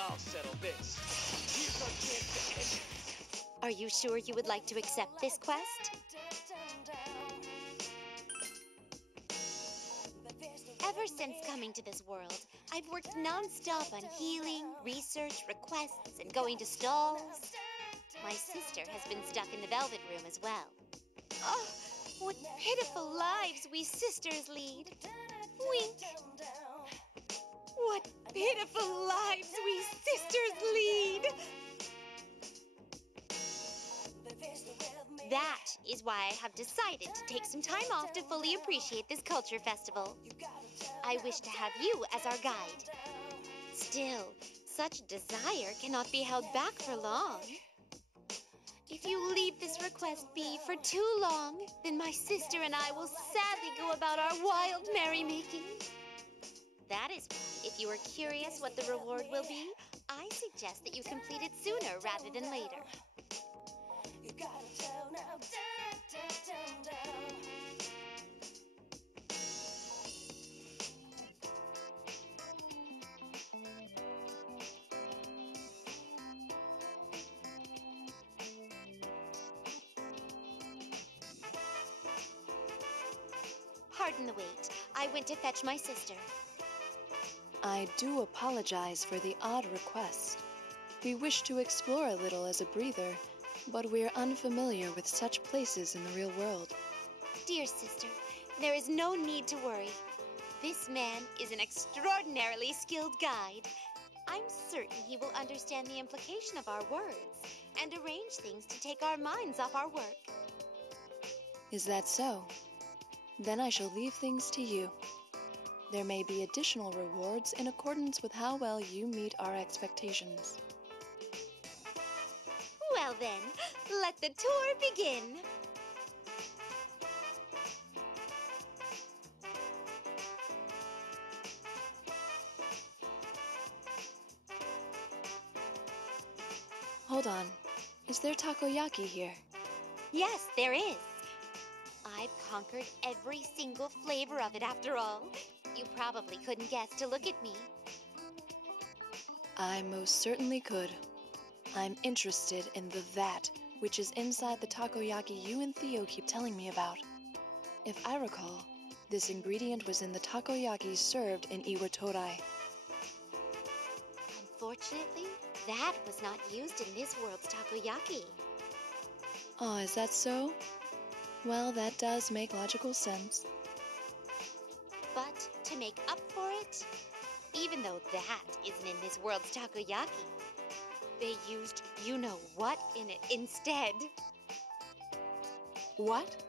I'll settle this. Here's our chance to end it. Are you sure you would like to accept this quest? Ever since coming to this world, I've worked non-stop on healing, research, requests, and going to stalls. My sister has been stuck in the Velvet Room as well. Oh, what pitiful lives we sisters lead. Wink. What pitiful lives we sisters lead. That is why I have decided to take some time off to fully appreciate this culture festival. I wish to have you as our guide. Still, such desire cannot be held back for long. If you leave this request be for too long, then my sister and I will sadly go about our wild merrymaking. That is why, if you are curious what the reward will be, I suggest that you complete it sooner rather than later. You gotta tell now, Pardon the wait. I went to fetch my sister. I do apologize for the odd request. We wish to explore a little as a breather, but we're unfamiliar with such places in the real world. Dear sister, there is no need to worry. This man is an extraordinarily skilled guide. I'm certain he will understand the implication of our words and arrange things to take our minds off our work. Is that so? Then I shall leave things to you. There may be additional rewards in accordance with how well you meet our expectations. Well then, let the tour begin. Hold on. Is there takoyaki here? Yes, there is. I've conquered every single flavor of it after all. You probably couldn't guess to look at me. I most certainly could. I'm interested in the that, which is inside the takoyaki you and Theo keep telling me about. If I recall, this ingredient was in the takoyaki served in Iwatorai. Unfortunately, that was not used in this world's takoyaki. Oh, is that so? Well, that does make logical sense. But to make up for it, even though that isn't in this world's takoyaki, they used you-know-what in it instead. What?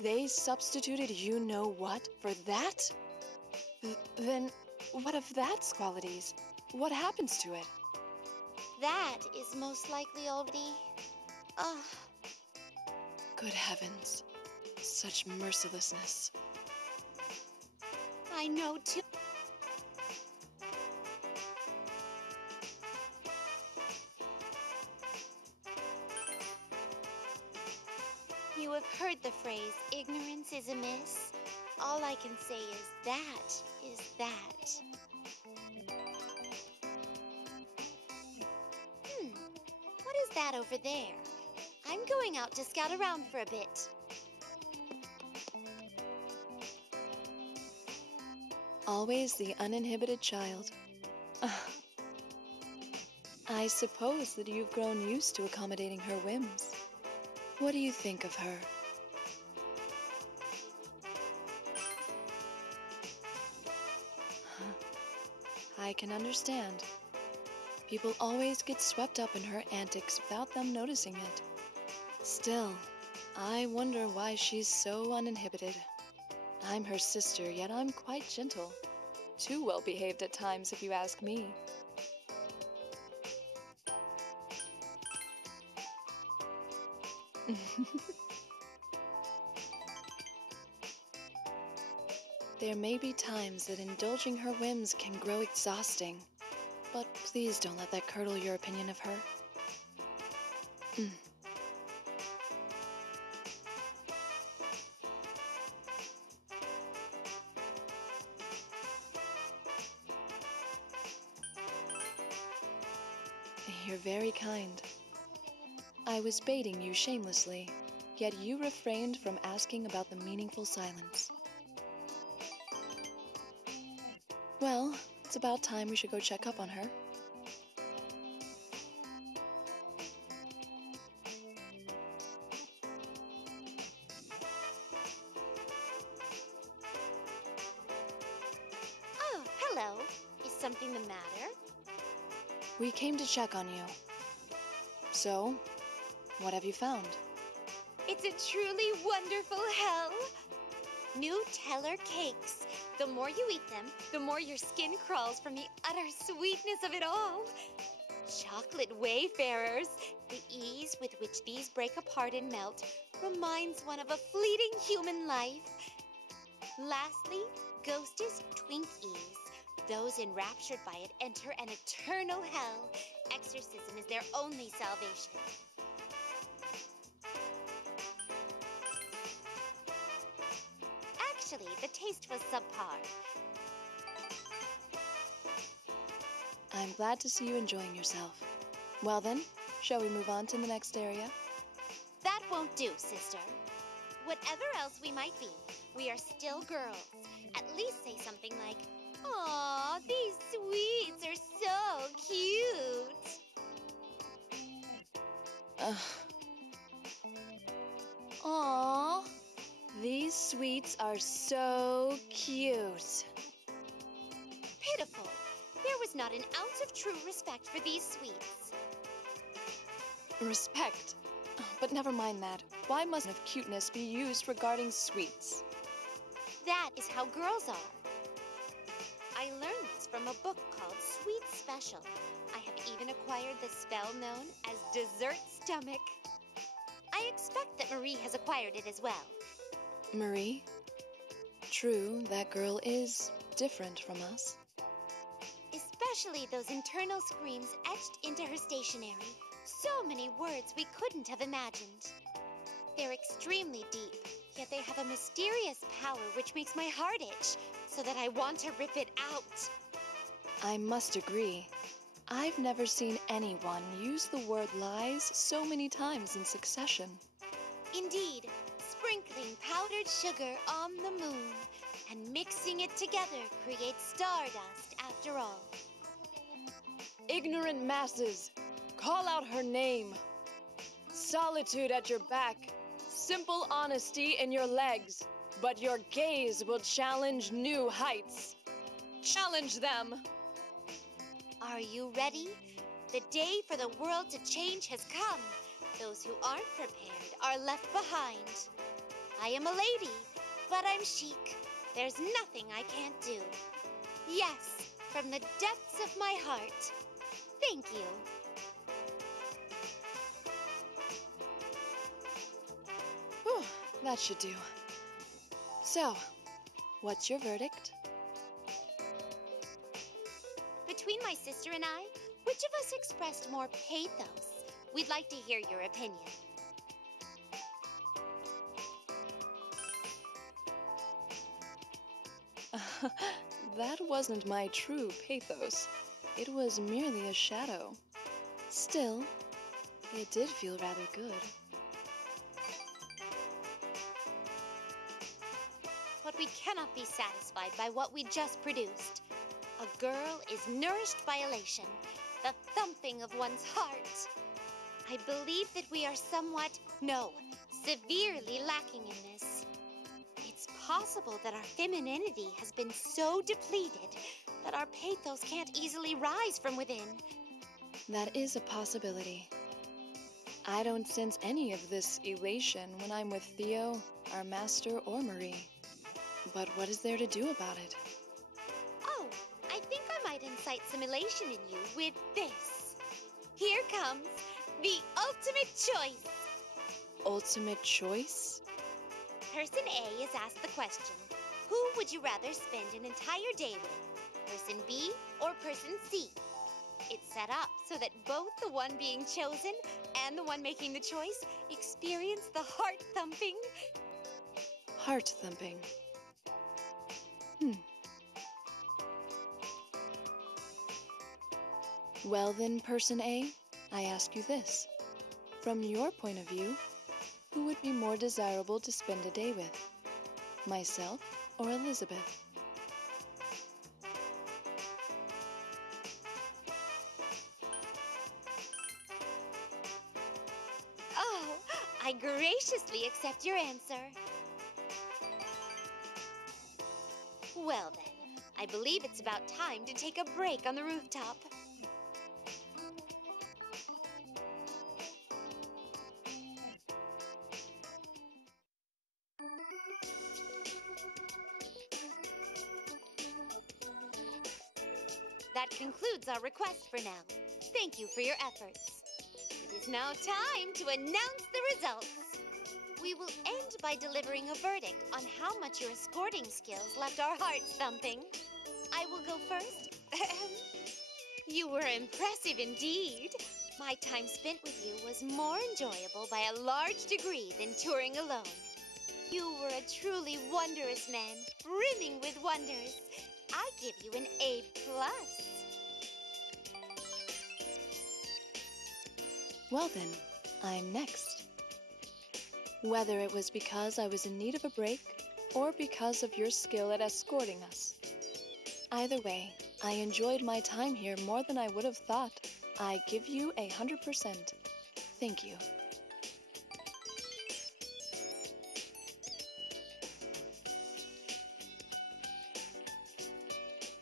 They substituted you-know-what for that? Then, what of that's qualities? What happens to it? That is most likely already... Good heavens. Such mercilessness. I know too. You have heard the phrase, ignorance is amiss. All I can say is that is that. What is that over there? I'm going out to scout around for a bit. Always the uninhibited child. I suppose that you've grown used to accommodating her whims. What do you think of her? I can understand. People always get swept up in her antics without them noticing it. Still, I wonder why she's so uninhibited. I'm her sister, yet I'm quite gentle. Too well behaved at times, if you ask me. There may be times that indulging her whims can grow exhausting, but please don't let that curdle your opinion of her. You're very kind. I was baiting you shamelessly, yet you refrained from asking about the meaningful silence. Well, it's about time we should go check up on her. Oh, hello. Is something the matter? We came to check on you. So, what have you found? It's a truly wonderful hell. Nutella cakes. The more you eat them, the more your skin crawls from the utter sweetness of it all. Chocolate wayfarers. The ease with which these break apart and melt reminds one of a fleeting human life. Lastly, Ghostess Twinkies. Those enraptured by it enter an eternal hell. Exorcism is their only salvation. Actually, the taste was subpar. I'm glad to see you enjoying yourself. Well then, shall we move on to the next area? That won't do, sister. Whatever else we might be, we are still girls. At least say something like, "Aw, these sweets are so cute." Aww, these sweets are so cute. Pitiful. There was not an ounce of true respect for these sweets. Respect. But never mind that. Why must of cuteness be used regarding sweets? That is how girls are. I learned this from a book called Sweet Special. I have even acquired the spell known as Dessert Stomach. I expect that Marie has acquired it as well. Marie? True, that girl is different from us. Especially those internal screams etched into her stationery. So many words we couldn't have imagined. They're extremely deep, yet they have a mysterious power which makes my heart itch, so that I want to rip it out. I must agree. I've never seen anyone use the word lies so many times in succession. Indeed, sprinkling powdered sugar on the moon and mixing it together creates stardust after all. Ignorant masses, call out her name. Solitude at your back, simple honesty in your legs, but your gaze will challenge new heights. Challenge them! Are you ready? The day for the world to change has come. Those who aren't prepared are left behind. I am a lady, but I'm chic. There's nothing I can't do. Yes, from the depths of my heart. Thank you. Whew, that should do. So, what's your verdict? Between my sister and I, which of us expressed more pathos? We'd like to hear your opinion. That wasn't my true pathos. It was merely a shadow. Still, it did feel rather good. But we cannot be satisfied by what we just produced. A girl is nourished by elation, the thumping of one's heart. I believe that we are somewhat, no, severely lacking in this. It's possible that our femininity has been so depleted that our pathos can't easily rise from within. That is a possibility. I don't sense any of this elation when I'm with Theo, our master, or Marie. But what is there to do about it? Oh, I think I might incite some elation in you with this. Here comes the ultimate choice. Ultimate choice? Person A is asked the question, who would you rather spend an entire day with? Person B or person C? It's set up so that both the one being chosen and the one making the choice experience the heart thumping. Heart thumping. Well then, Person A, I ask you this. From your point of view, who would be more desirable to spend a day with? Myself or Elizabeth? Oh, I graciously accept your answer. Well then, I believe it's about time to take a break on the rooftop. That concludes our request for now. Thank you for your efforts. It is now time to announce the results. We will end by delivering a verdict on how much your escorting skills left our hearts thumping. I will go first. You were impressive indeed. My time spent with you was more enjoyable by a large degree than touring alone. You were a truly wondrous man, brimming with wonders. I give you an A+. Well then, I'm next. Whether it was because I was in need of a break, or because of your skill at escorting us. Either way, I enjoyed my time here more than I would have thought. I give you 100%. Thank you.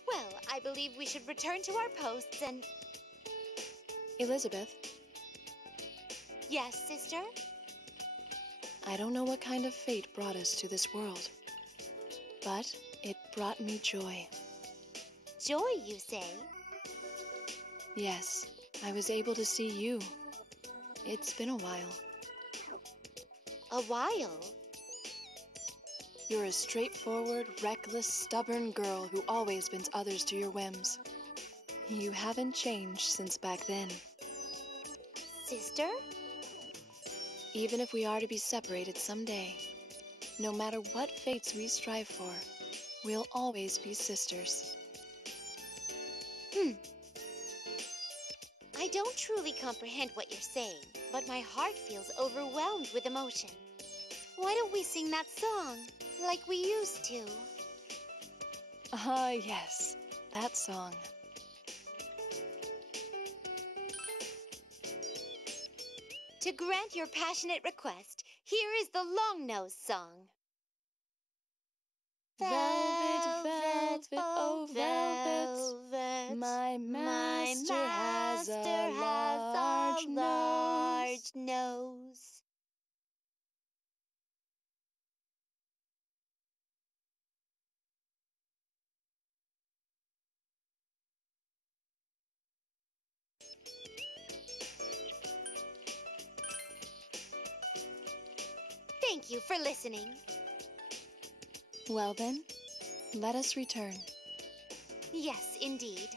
Well, I believe we should return to our posts and... Elizabeth, Yes, sister? I don't know what kind of fate brought us to this world, but it brought me joy. Joy, you say? Yes, I was able to see you. It's been a while. A while? You're a straightforward, reckless, stubborn girl who always bends others to your whims. You haven't changed since back then. Sister? Even if we are to be separated someday, no matter what fates we strive for, we'll always be sisters. I don't truly comprehend what you're saying, but my heart feels overwhelmed with emotion. Why don't we sing that song, like we used to? Ah, yes, that song. To grant your passionate request, here is the long-nose song. Velvet, velvet, oh velvet, my master has a large nose. Thank you for listening. Well then, let us return. Yes, indeed.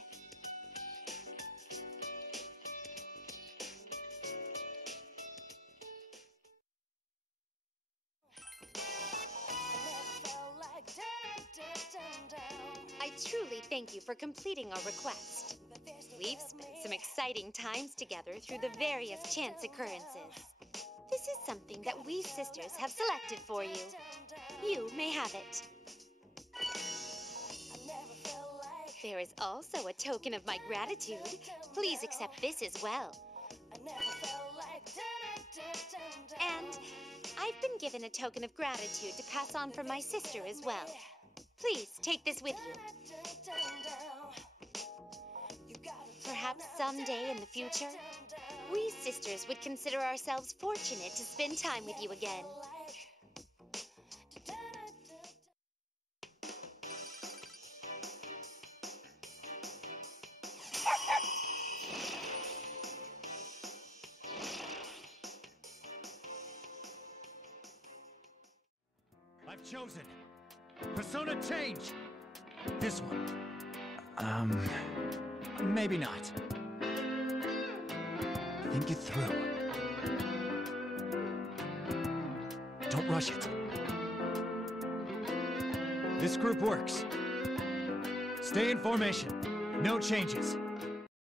I truly thank you for completing our request. We've spent some exciting times together through the various chance occurrences. This is something that we sisters have selected for you. You may have it. There is also a token of my gratitude. Please accept this as well. And I've been given a token of gratitude to pass on from my sister as well. Please take this with you. Perhaps someday in the future, we sisters would consider ourselves fortunate to spend time with you again. I've chosen. Persona change. This one. Maybe not. Think it through. Don't rush it. This group works. Stay in formation. No changes.